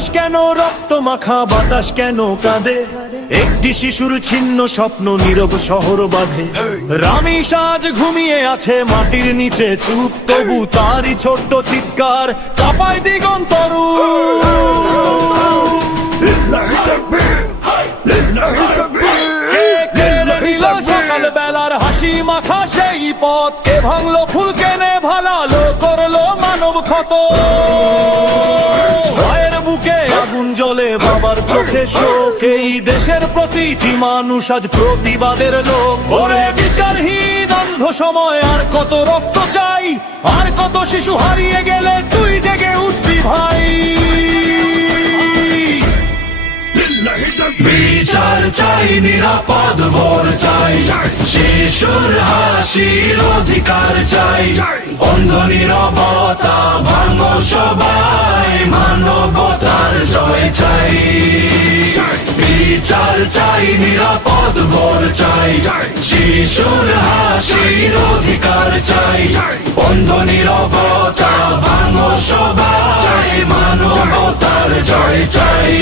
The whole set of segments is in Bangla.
আকাশ কেন রক্ত মাখা, বাতাস কেন কাঁদে, একটি শিশুর ছিন্ন স্বপ্ন নীরব শহর বাঁধে। রামিস আজ ঘুমিয়ে আছে মাটির নিচে চুপ, তবু তারই ছোট্ট চিৎকার কাঁপায় দিগন্তরু। সকাল বেলার হাসি মাখা সেই পথ, কে ভাঙলো ফুল কেনে ভালালো করলো মানব ক্ষত। মায়ের বুকে আগুন জ্বলে বাবার চোখে শোক, এই দেশের প্রতিটি মানুষ আজ প্রতিবাদের লোক। ওরে বিচারহীন অন্ধ সময়, আর কত রক্ত চাই, আর কত শিশু হারিয়ে গেলে তুই জেগে উঠবি ভাই। বিচার চাই, নিরাপদ ভোর চাই, শিশুর হাসির অধিকার চাই। অন্ধ নীরবতা ভাঙো সবাই, মানবতার জয় চাই। বিচার চাই, নিরাপদ ভোর চাই, শিশুর হাসির অধিকার চাই। অন্ধ নীরবতা ভাঙো সবাই, মানবতার জয় চাই।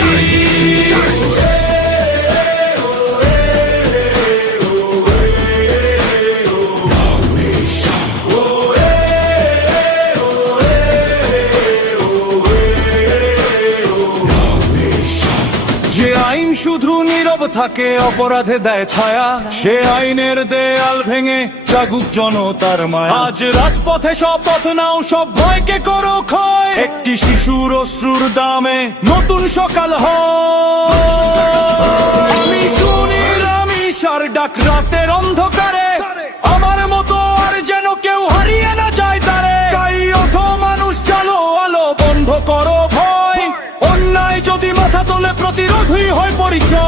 যে আইন শুধু নীরব থাকে, অপরাধে দেয় ছায়া, সে আইনের দেয়াল ভেঙে জাগুক জনতার মায়া। আজ রাজপথে শপথ নাও, সব ভয়কে করো ক্ষয়, একটি শিশুর অশ্রুর দামে নতুন সকাল হয়। আমি শুনি রামিসার ডাক রাতের অন্ধকারে, আমার মতো আর যেন কেউ হারিয়ে না যায় তারে। তাই ওঠো মানুষ, চলো আলো বন্ধ করো ভয়, অন্যায় যদি মাথা তোলে প্রতিরোধই হয় পরিচয়।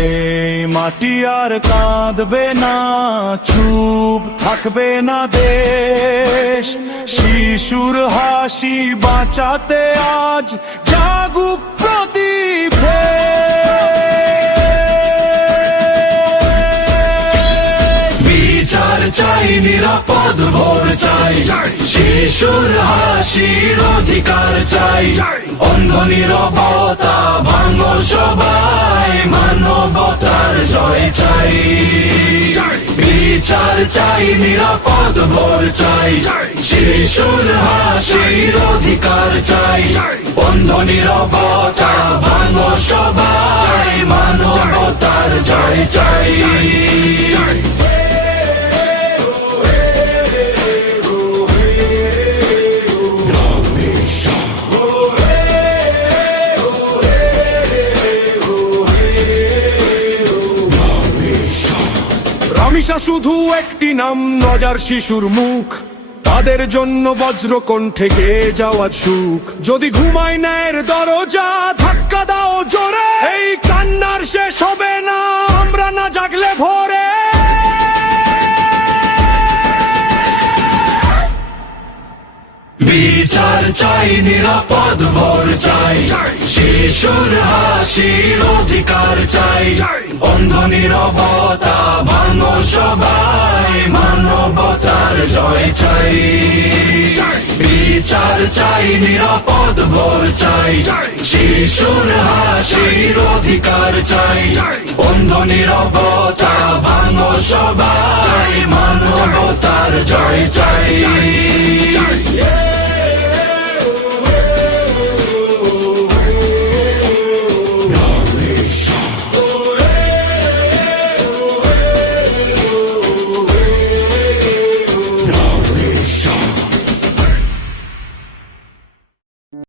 এই মাটি আর কাঁদবে না, চুপ থাকবে না দেশ, শিশুর হাসি বাঁচাতে আজ জাগুক প্রদীপ। বিচার চাই, নিরাপদ ভোর চাই, শিশুর হাসির অধিকার চাই। অন্ধ নীরবতা ভাঙো সবাই, মানবতার জয় চাই। বিচার চাই, নিরাপদ ভোর চাই, শিশুর হাসির অধিকার চাই। অন্ধ নীরবতা ভাঙো সবাই, মানবতার জয় চাই। রামিসা শুধু একটি নাম, নজার শিশুর মুখ, তাদের জন্য বজ্র কণ্ঠে গেয়ে যাওয়া সুখ। যদি ঘুমায় ন্যায়ের দরজা, ধাক্কা দাও জোরে, এই কান্নার শেষ হবে না আমরা না জাগলে ভোরে। বিচার চাই, নিরাপদ ভোর চাই, শিশুর হাসির অধিকার চাই। অন্ধ নীরবতা ভাঙো সবাই, মানবতার জয় চাই। বিচার চাই, নিরাপদ ভোর চাই, শিশুর হাসির অধিকার চাই। অন্ধ নীরবতা ভাঙো সবাই, মানবতার জয়।